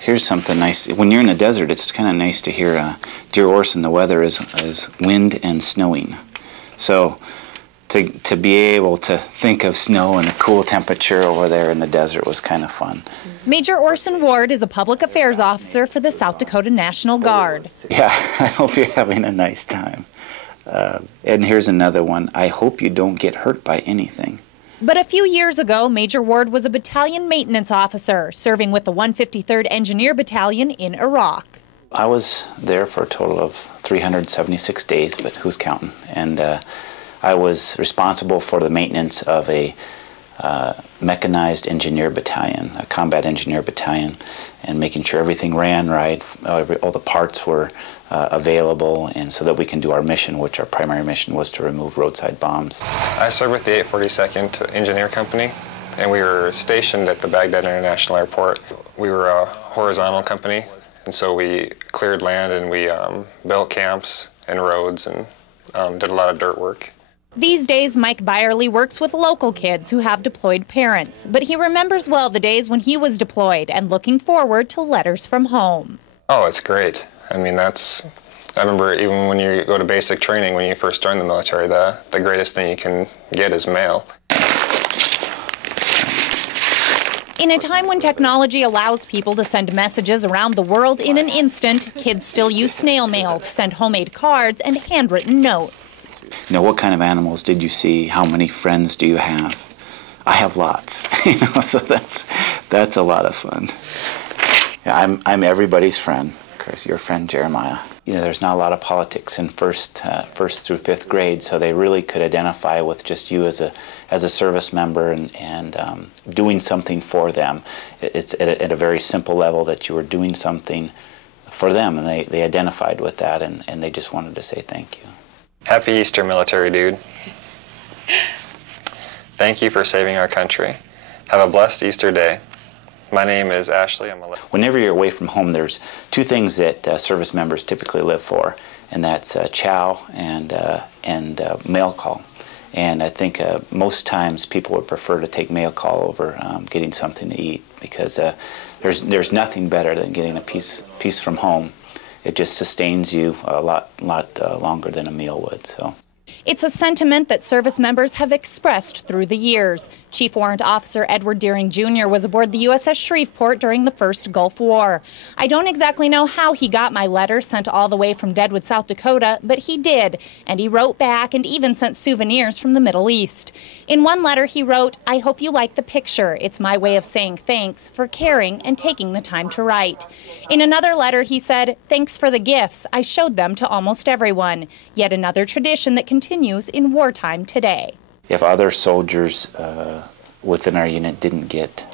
Here's something nice. When you're in the desert, it's kind of nice to hear, Dear Orson, the weather is wind and snowing. So to be able to think of snow and a cool temperature over there in the desert was kind of fun. Major Orson Ward is a public affairs officer for the South Dakota National Guard. Yeah, I hope you're having a nice time. And here's another one. I hope you don't get hurt by anything. But a few years ago, Major Ward was a battalion maintenance officer, serving with the 153rd Engineer Battalion in Iraq. I was there for a total of 376 days, but who's counting? And I was responsible for the maintenance of a mechanized engineer battalion, a combat engineer battalion, and making sure everything ran right, all the parts were available, and so that we can do our mission, which our primary mission was to remove roadside bombs. I served with the 842nd Engineer Company, and we were stationed at the Baghdad International Airport. We were a horizontal company, and so we cleared land and we built camps and roads and did a lot of dirt work. These days, Mike Bierle works with local kids who have deployed parents, but he remembers well the days when he was deployed and looking forward to letters from home. Oh, it's great. I mean, I remember even when you go to basic training, when you first join the military, the greatest thing you can get is mail. In a time when technology allows people to send messages around the world in an instant, kids still use snail mail to send homemade cards and handwritten notes. You know, what kind of animals did you see? How many friends do you have? I have lots. You know, so that's a lot of fun. Yeah, I'm everybody's friend. Of course, your friend Jeremiah. You know, there's not a lot of politics in first through fifth grade, so they really could identify with just you as a service member and doing something for them. It's at a very simple level that you were doing something for them, and they identified with that, and they just wanted to say thank you. Happy Easter, military dude. Thank you for saving our country. Have a blessed Easter day. My name is Ashley. Whenever you're away from home, there's two things that service members typically live for, and that's chow and mail call. And I think most times people would prefer to take mail call over getting something to eat, because there's nothing better than getting a piece from home. It just sustains you a lot longer than a meal would. So. It's a sentiment that service members have expressed through the years. Chief Warrant Officer Edward Deering Jr. was aboard the USS Shreveport during the first Gulf War. I don't exactly know how he got my letter sent all the way from Deadwood, South Dakota, but he did, and he wrote back and even sent souvenirs from the Middle East. In one letter he wrote, "I hope you like the picture. It's my way of saying thanks for caring and taking the time to write." In another letter he said, "Thanks for the gifts. I showed them to almost everyone." Yet another tradition that continues in wartime today. If other soldiers within our unit didn't get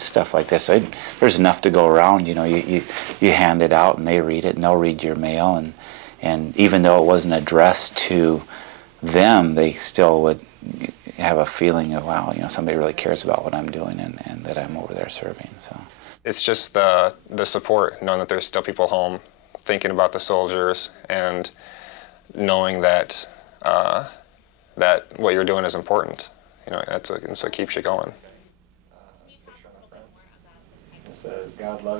stuff like this, there's enough to go around. You know, you hand it out and they read it and they'll read your mail, and even though it wasn't addressed to them, they still would have a feeling of, wow, you know, somebody really cares about what I'm doing and that I'm over there serving. So it's just the support, knowing that there's still people home thinking about the soldiers, and knowing that that what you're doing is important. You know, and so it keeps you going. It says, God loves you.